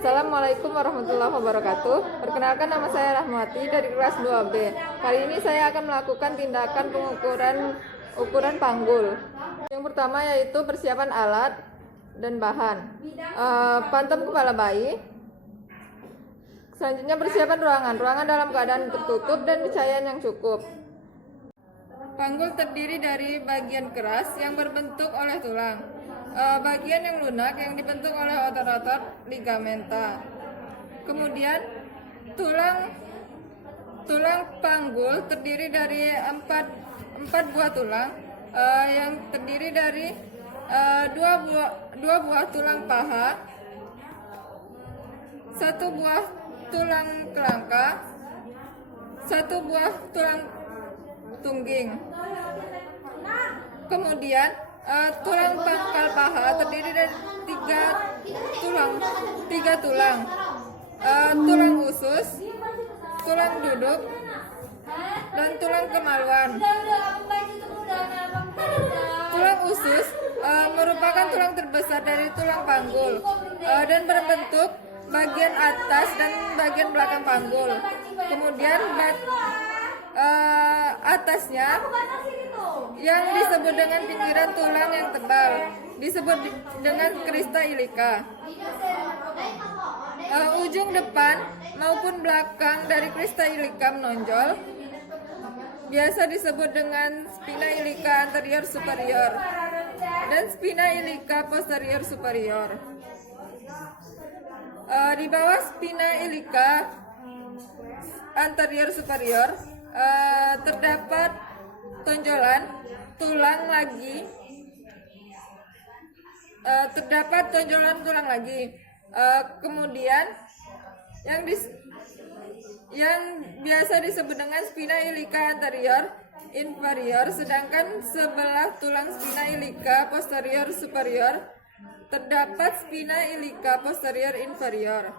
Assalamualaikum warahmatullahi wabarakatuh. Perkenalkan, nama saya Rahmawati dari kelas 2B. Kali ini saya akan melakukan tindakan ukuran panggul. Yang pertama yaitu persiapan alat dan bahan. Pantem kepala bayi. Selanjutnya persiapan ruangan dalam keadaan tertutup dan pencahayaan yang cukup. Panggul terdiri dari bagian keras yang berbentuk oleh tulang, bagian yang lunak yang dibentuk oleh otot-otot ligamenta. Kemudian tulang panggul terdiri dari empat buah tulang, yang terdiri dari dua buah tulang paha, satu buah tulang kelangka, satu buah tulang tungging. Kemudian tulang pangkal paha terdiri dari tiga tulang, tulang usus, tulang duduk, dan tulang kemaluan. Tulang usus merupakan tulang terbesar dari tulang panggul dan berbentuk bagian atas dan bagian belakang panggul. Kemudian atasnya yang disebut dengan pinggiran tulang yang tebal disebut dengan crista iliaca. Ujung depan maupun belakang dari crista iliaca menonjol biasa disebut dengan spina iliaca anterior superior dan spina iliaca posterior superior. Di bawah spina iliaca anterior superior terdapat tonjolan tulang lagi. Kemudian yang biasa disebut dengan spina iliaca anterior inferior, sedangkan sebelah tulang spina iliaca posterior superior terdapat spina iliaca posterior inferior.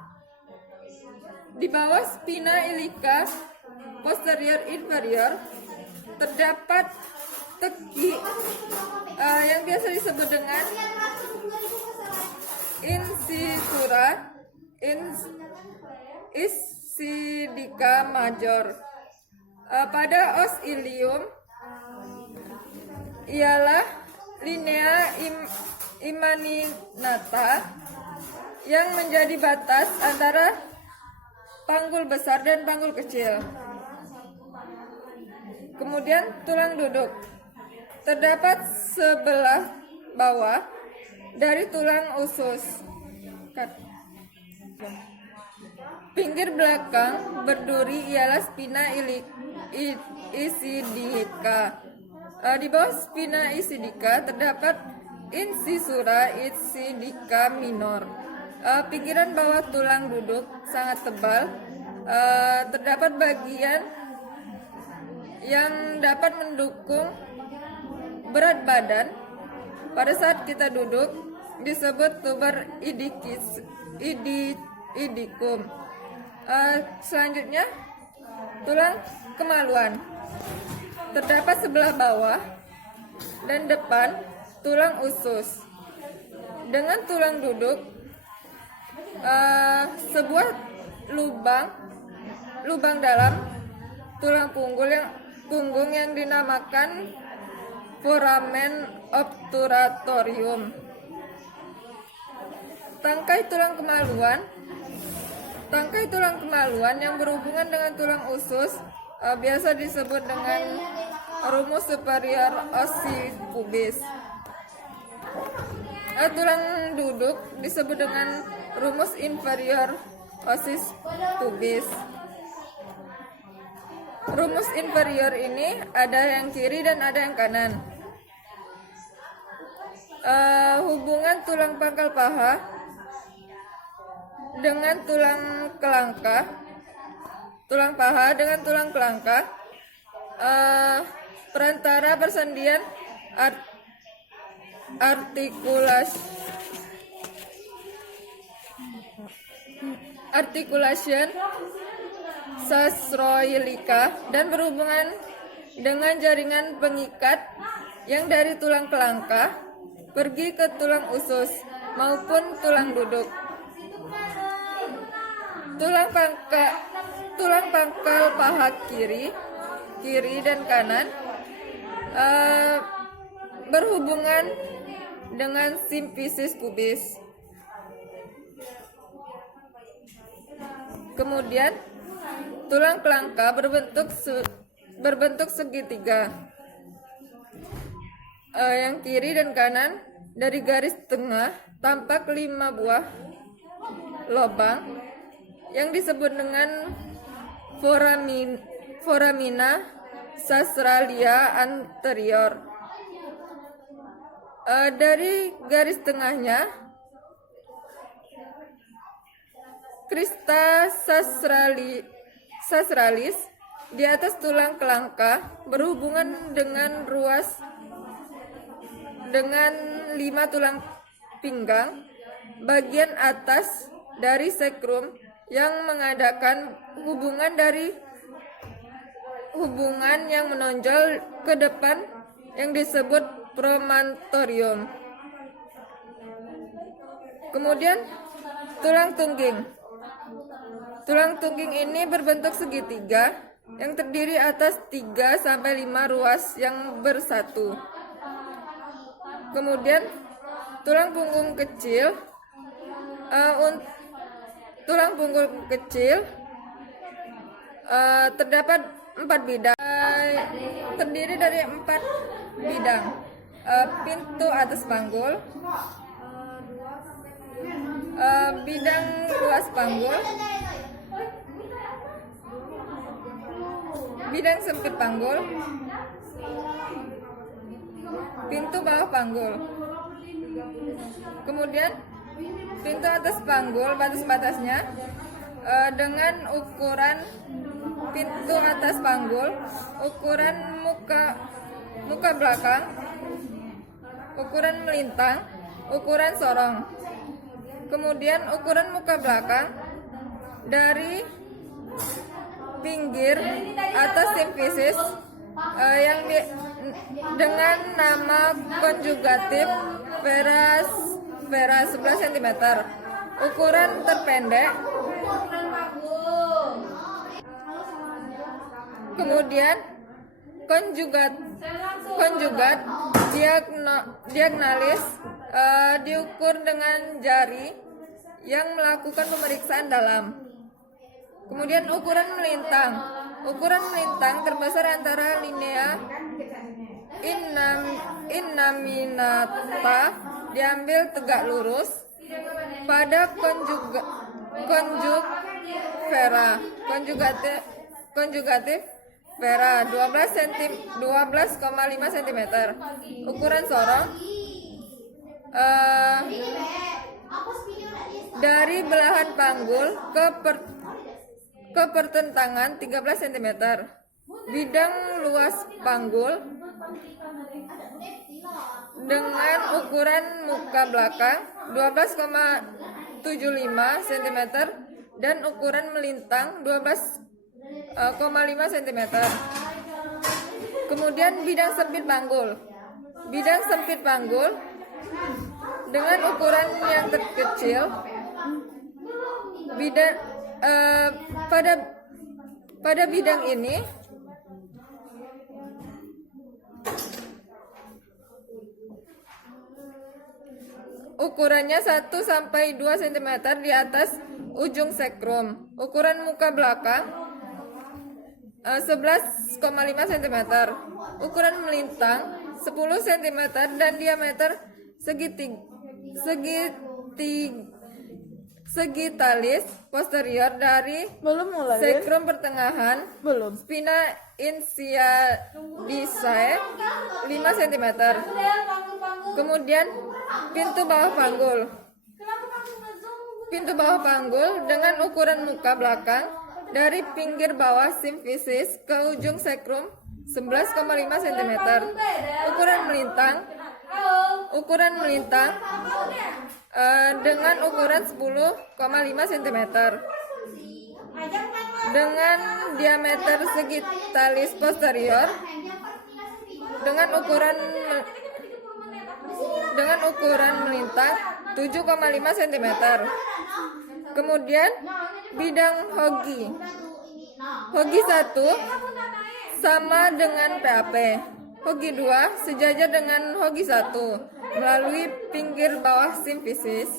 Di bawah spina iliaca posterior inferior terdapat teki yang biasa disebut dengan incisura isidica major. Pada os ilium ialah linea imaninata yang menjadi batas antara panggul besar dan panggul kecil. Kemudian tulang duduk terdapat sebelah bawah dari tulang usus. Pinggir belakang berduri ialah spina isidica. Di bawah spina isidica terdapat incisura isidica minor. Pinggiran bawah tulang duduk sangat tebal. Terdapat bagian yang dapat mendukung berat badan pada saat kita duduk, disebut tuber idicum. Selanjutnya tulang kemaluan terdapat sebelah bawah dan depan tulang usus dengan tulang duduk, sebuah lubang dalam tulang punggung yang dinamakan foramen obturatorium. Tangkai tulang kemaluan yang berhubungan dengan tulang usus biasa disebut dengan rumus superior ossi pubis. Tulang duduk disebut dengan rumus inferior ossis pubis. Rumus inferior ini ada yang kiri dan ada yang kanan. Hubungan tulang pangkal paha dengan tulang kelangka, tulang paha dengan tulang kelangka, perantara persendian articulation sacroiliaca dan berhubungan dengan jaringan pengikat yang dari tulang kelangka pergi ke tulang usus maupun tulang duduk. tulang pangkal paha kiri dan kanan berhubungan dengan simfisis pubis. Kemudian tulang pelangka berbentuk segitiga. Yang kiri dan kanan dari garis tengah tampak 5 buah lubang yang disebut dengan foramina sastralia anterior. Dari garis tengahnya crista sastralis di atas tulang kelangka berhubungan dengan 5 tulang pinggang bagian atas dari sekrum yang mengadakan hubungan yang menonjol ke depan yang disebut promontorium. Kemudian tulang tungging. Tulang tungging ini berbentuk segitiga yang terdiri atas 3-5 ruas yang bersatu. Kemudian tulang punggung kecil. Terdapat 4 bidang. Terdiri dari 4 bidang. Pintu atas panggul, bidang luas panggul, bidang sempit panggul, pintu bawah panggul. Kemudian pintu atas panggul batas-batasnya dengan ukuran pintu atas panggul, ukuran muka belakang, ukuran melintang, ukuran sorong. Kemudian ukuran muka belakang dari pinggir atas simfisis yang dengan nama konjugatif vera 11 cm. Ukuran terpendek. Kemudian konjugat diagnalis diukur dengan jari yang melakukan pemeriksaan dalam. Kemudian ukuran melintang. Ukuran melintang terbesar antara linea innaminata diambil tegak lurus pada konjugatif vera 12,5 cm. Ukuran sorong dari belahan panggul ke pertentangan 13 cm. Bidang luas panggul dengan ukuran muka belakang 12,75 cm dan ukuran melintang 12,5 cm. Kemudian bidang sempit panggul. Bidang sempit panggul dengan ukuran yang terkecil. Pada bidang ini ukurannya 1-2 cm di atas ujung sekrum. Ukuran muka belakang 11,5 cm. Ukuran melintang 10 cm dan diameter segitalis posterior dari sekrum pertengahan spina insidiae 5 cm. Kemudian pintu bawah panggul. Pintu bawah panggul dengan ukuran muka belakang dari pinggir bawah simfisis ke ujung sekrum 11,5 cm. Ukuran melintang dengan ukuran 10,5 cm dengan diameter segitalis posterior dengan ukuran melintang 7,5 cm. Kemudian bidang hogi. Hogi 1 sama dengan PAP. Hogi 2 sejajar dengan hogi 1 melalui pinggir bawah simfisis.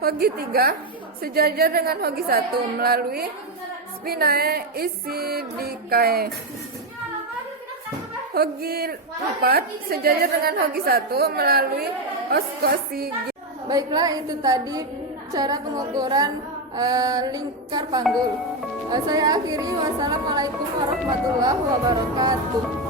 Hogi 3 sejajar dengan hogi 1 melalui spinae isidicae. Hogi 4 sejajar dengan hogi 1 melalui oskosigi. Baiklah, itu tadi cara pengukuran lingkar panggul. Saya akhiri, wassalamualaikum warahmatullahi wabarakatuh.